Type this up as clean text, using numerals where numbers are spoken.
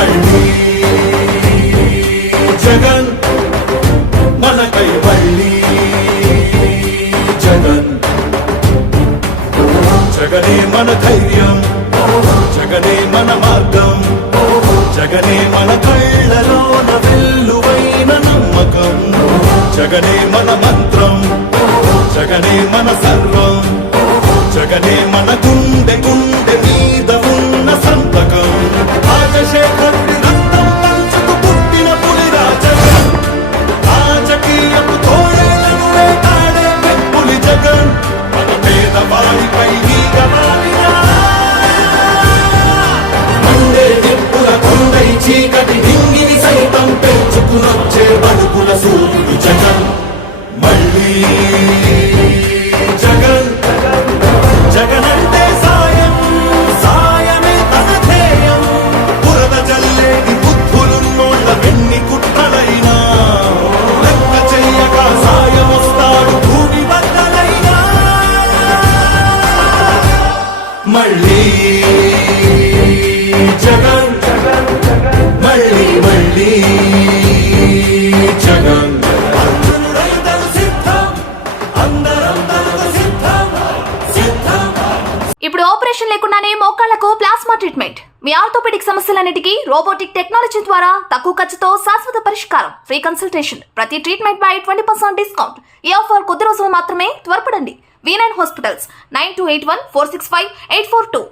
మళ్ళీ జగన్ మనకై మళ్ళీ జగన్. జగనే మన ధైర్యం, జగనే మన మార్గం, జగనే మన కళ్ళలోన వెల్లువైన నమ్మకం, జగనే మన మంత్రం, జగనే మన సర్వం, జగనే మన గుండె గుండె మీద ఉన్న సంతకం. రాజశేఖరుడి రక్తం పంచుకు పుట్టిన పులిరా జగన్, రాజకీయపు తోడేళ్లను వేటాడే పెప్పులి జగన్, మన పేదవాడిపై ఈగవాడినా మండే నిప్పుల కొండై చీకటి డింగిని సైతం పెంచుకునొచ్చే బడుకుల సూర్యుడు జగన్. మళ్ళీ జగన్, జగనంటే సాయం, సాయమే తన ధ్యేయం. బురద జల్లేని బుద్ధులున్నోళ్ళ వెన్ని కుట్రలైనా లెక్క చెయ్యక సాయమొస్తాడు భూమి బద్దలైనా. మళ్ళీ జగన్, మళ్ళీ మళ్ళీ జగన్. ఇప్పుడు ఆపరేషన్ లేకుండానే మోకాళ్లకు ప్లాస్మా ట్రీట్మెంట్. మీ ఆర్థోపెడిక్ సమస్యలన్నిటికీ రోబోటిక్ టెక్నాలజీ ద్వారా తక్కువ ఖర్చుతో శాశ్వత పరిష్కారం. ఫ్రీ కన్సల్టేషన్, ప్రతి ట్రీట్మెంట్ పై 20% డిస్కౌంట్. ఈ ఆఫర్ కొద్ది రోజులు మాత్రమే. త్వరపడండి. V9 hospitals 9281465842.